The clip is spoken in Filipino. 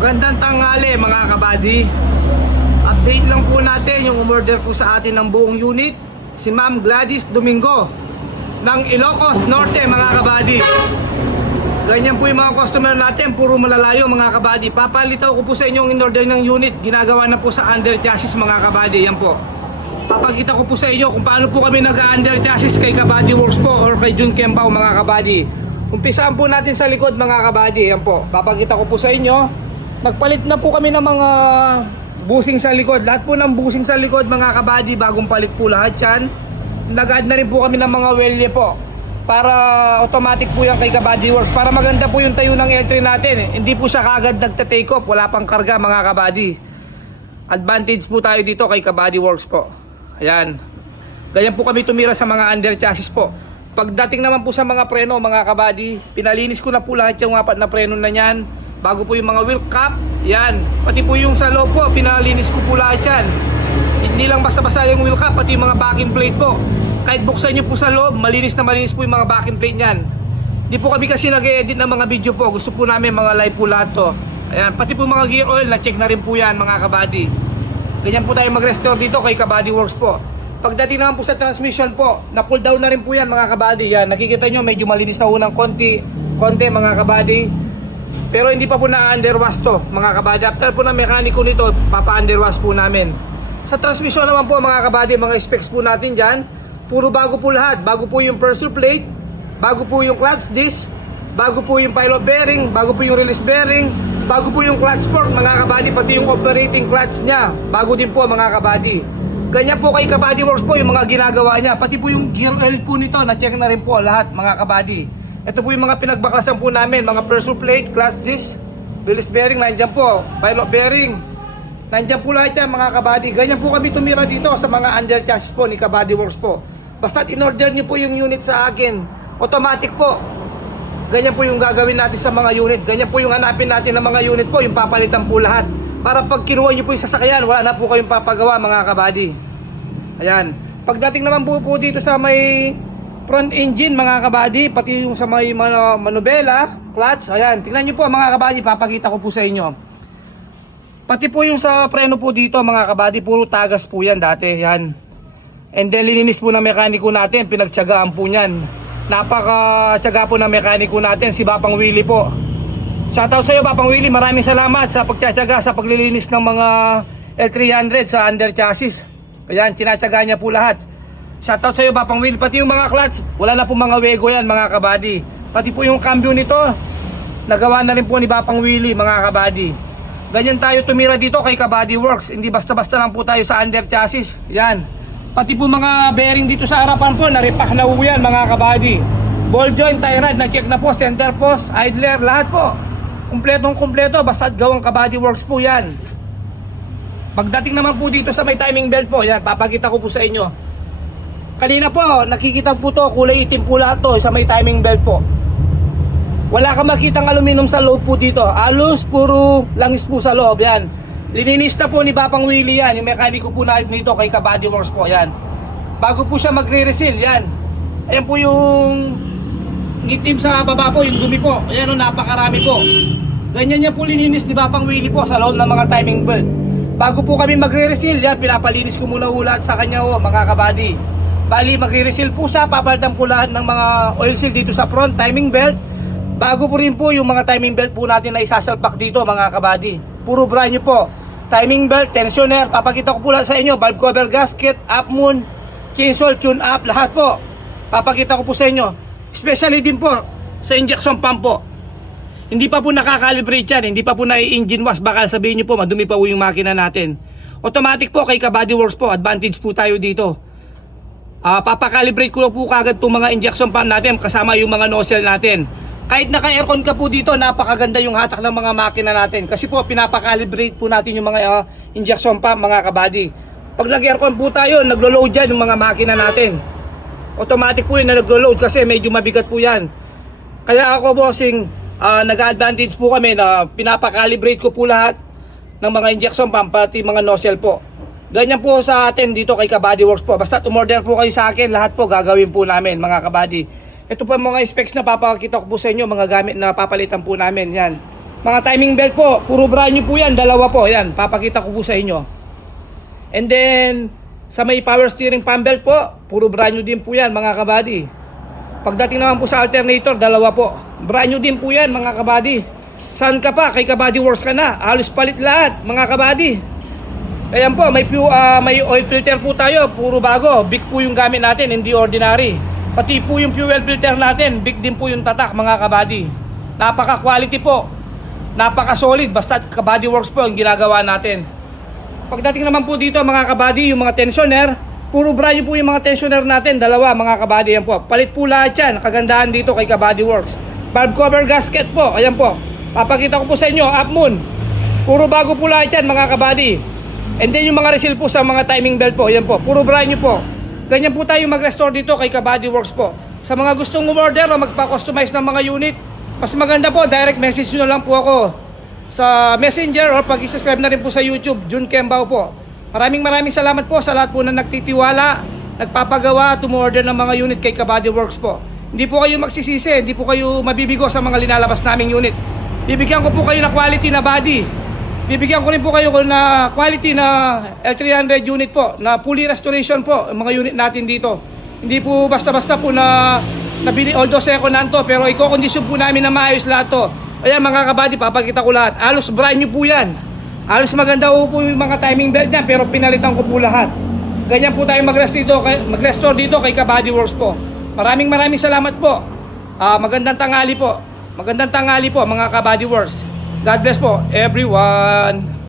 Magandang tanghali mga kabady. Update lang po natin yung umorder po sa atin ng buong unit, si Ma'am Gladys Domingo ng Ilocos Norte mga kabady. Ganyan po yung mga customer natin, puro malalayo mga kabady. Papalitaw ko po sa inyo yung in-order ng unit, ginagawa na po sa under chassis mga kabady. Yan po. Papakita ko po sa inyo kung paano po kami nag-under chassis kay Kabady Works po or kay Jun Kembao mga kabady. Umpisaan po natin sa likod mga kabady. Yan po. Papakita ko po sa inyo. Nagpalit na po kami ng mga busing sa likod. Lahat po ng busing sa likod mga kabady, bagong palit po lahat yan. Nag-add na rin po kami ng mga welye po, para automatic po yan kay Kabady Works, para maganda po yung tayo ng entry natin. Hindi po siya kagad nagta-take off, wala pang karga mga kabady. Advantage po tayo dito kay Kabady Works po. Ayan. Ganyan po kami tumira sa mga under chassis po. Pagdating naman po sa mga preno mga kabady, pinalinis ko na po lahat yung apat na preno na yan. Bago po yung mga wheel cap, yan. Pati po yung sa loob po, pinalinis ko po lahat yan. Hindi lang basta-basta yung wheel cap, pati yung mga backing plate po. Kahit buksan nyo po sa loob, malinis na malinis po yung mga backing plate nyan. Di po kami kasi nag-edit ng mga video po. Gusto po namin mga live po lahat to. Ayan, pati po mga gear oil, na-check na rin po yan mga kabady. Ganyan po tayo mag-restore dito kay Kabady Works po. Pagdating naman po sa transmission po, na-pull down na rin po yan mga kabady. Yan, nakikita nyo medyo malinis na unang konti mga kabady. Pero hindi pa po na-underwash to mga kabady. After po ng mekaniko nito, papa-underwash po namin. Sa transmission naman po mga kabady, mga specs po natin dyan, puro bago po lahat. Bago po yung pressure plate, bago po yung clutch disc, bago po yung pilot bearing, bago po yung release bearing, bago po yung clutch fork mga kabady, pati yung operating clutch nya, bago din po mga kabady. Ganyan po kay Kabady Works po yung mga ginagawa niya. Pati po yung gear oil po nito, na-check na rin po lahat mga kabady. Ito po yung mga pinagbaklasan po namin, mga pressure plate, clutch disc, release bearing, nandyan po, pilot bearing, nandyan po lahat yan mga kabady. Ganyan po kami tumira dito sa mga under chassis po ni Kabady Works po. Basta in-order nyo po yung unit sa akin, automatic po. Ganyan po yung gagawin natin sa mga unit. Ganyan po yung hanapin natin ng mga unit po, yung papalitan po lahat. Para pag kinuha nyo po yung sasakyan, wala na po kayong papagawa mga kabady. Ayan. Pagdating naman po dito sa may front engine mga kabady, pati yung sa may manubela, clutch, ayan. Tingnan nyo po mga kabady, papakita ko po sa inyo. Pati po yung sa preno po dito mga kabady, puro tagas po yan dati. Yan. And then lininis po ng mekaniko natin, pinagtyagaan po yan. Napaka-tyaga po ng mekaniko natin, si Bapang Willie po. Shoutout sa iyo Bapang Willie, maraming salamat sa pagtsatsaga sa paglilinis ng mga L300 sa under chassis. Ayan, tinatsaga niya po lahat. Shoutout sa iyo Bapang Willie, pati yung mga clutch, wala na po mga wego yan mga kabady. Pati po yung cambio nito, nagawa na rin po ni Bapang Willie mga kabady. Ganyan tayo tumira dito kay Kabady Works, hindi basta-basta lang po tayo sa under chassis. Yan. Pati po mga bearing dito sa harapan po, naripak na po yan mga kabady. Ball joint, tie rod, na-check na po, center post, idler, lahat po. Kumpletong-kumpleto, basta gawang Kabady Works po yan. Pagdating naman po dito sa may timing belt po, yan, papakita ko po sa inyo. Kanina po, nakikita po to, kulay itim po lahat to, sa may timing belt po. Wala ka makitang aluminum sa loob po dito. Alos, puro langis po sa loob, yan. Lininis na po ni Bapang Willie yan, yung mekaniko po natin nito kay Kabady Works po, yan. Bago po siya magre-reseal, yan. Ayan po yung ngitim sa baba po, yung dumi po. Ayan o, napakarami po. Ganyan niya po lininis ni Bapang Willie po sa loob ng mga timing belt. Bago po kami magre-reseal, yan, pinapalinis ko muna ulat sa kanya o, mga kabady. Bali, magre-reseal po siya, papalitan po lahat ng mga oil seal dito sa front, timing belt. Bago po rin po yung mga timing belt po natin na isasalpak dito mga kabady. Puro brand new po. Timing belt, tensioner, papakita ko po lang sa inyo, valve cover gasket, up moon, chainsaw, tune up, lahat po. Papakita ko po sa inyo. Especially din po sa injection pump po. Hindi pa po nakakalibrate yan, hindi pa po na-engine wash, baka sabihin nyo po madumi pa po yung makina natin. Automatic po kay Kabady Works po, advantage po tayo dito. Papakalibrate ko po kagad itong mga injection pump natin kasama yung mga nozzle natin. Kahit naka-aircon ka po dito, napakaganda yung hatak ng mga makina natin. Kasi po, pinapakalibrate po natin yung mga injection pump, mga kabady. Pag nag-aircon po tayo, naglo-load dyan yung mga makina natin. Automatic po yun na naglo-load kasi medyo mabigat po yan. Kaya ako, bossing, nag-advantage po kami na pinapakalibrate ko po lahat ng mga injection pump, pati mga nozzle po. Ganyan po sa atin dito kay Kabady Works po. Basta umorder po kayo sa akin, lahat po gagawin po namin, mga kabady. Ito po mga specs na papakita ko po sa inyo, mga gamit na papalitan po namin. Yan. Mga timing belt po, puro brand new po yan, dalawa po. Ayan, papakita ko po sa inyo. And then, sa may power steering pan belt po, puro brand new din po yan mga kabady. Pagdating naman po sa alternator, dalawa po. Brand new din po yan mga kabady. Saan ka pa? Kay Kabady Works ka na. Halos palit lahat mga kabady. Ayan po, may oil filter po tayo, puro bago. Big po yung gamit natin, hindi ordinary. Pati po yung fuel filter natin, big din po yung tatak mga kabady. Napaka-quality po. Napaka-solid, basta Kabady Works po ang ginagawa natin. Pagdating naman po dito mga kabady, yung mga tensioner, puro brand new po yung mga tensioner natin, dalawa mga kabady. Yan po, palit po lahat yan, kagandahan dito kay Kabady Works. Valve cover gasket po, ayan po. Papakita ko po sa inyo, Up Moon. Puro bago po lahat yan mga kabady. And then yung mga reseal po sa mga timing belt po, ayan po, puro brand new po. Ganyan po tayo mag-restore dito kay Kabady Works po. Sa mga gustong umorder o magpa-customize ng mga unit, mas maganda po, direct message nyo na lang po ako sa Messenger or pag-subscribe na rin po sa YouTube, Jun Kembao po. Maraming salamat po sa lahat po na nagtitiwala, nagpapagawa, tumorder ng mga unit kay Kabady Works po. Hindi po kayo magsisisi, hindi po kayo mabibigo sa mga linalabas naming unit. Bibigyan ko po kayo na quality na body. Bibigyan ko rin po kayo na quality na L300 unit po, na fully restoration po, ang mga unit natin dito. Hindi po basta-basta po na nabili, although second hand to, pero i-condition po namin na maayos lahat to. Ayan mga kabady, papakita ko lahat. Halos brand new po yan. Halos maganda po yung mga timing belt niya, pero pinalitan ko po lahat. Ganyan po tayo mag-restore dito kay Kabady Works po. Maraming salamat po. Magandang tanghali po. Magandang tanghali po mga Kabady Works. God bless po everyone.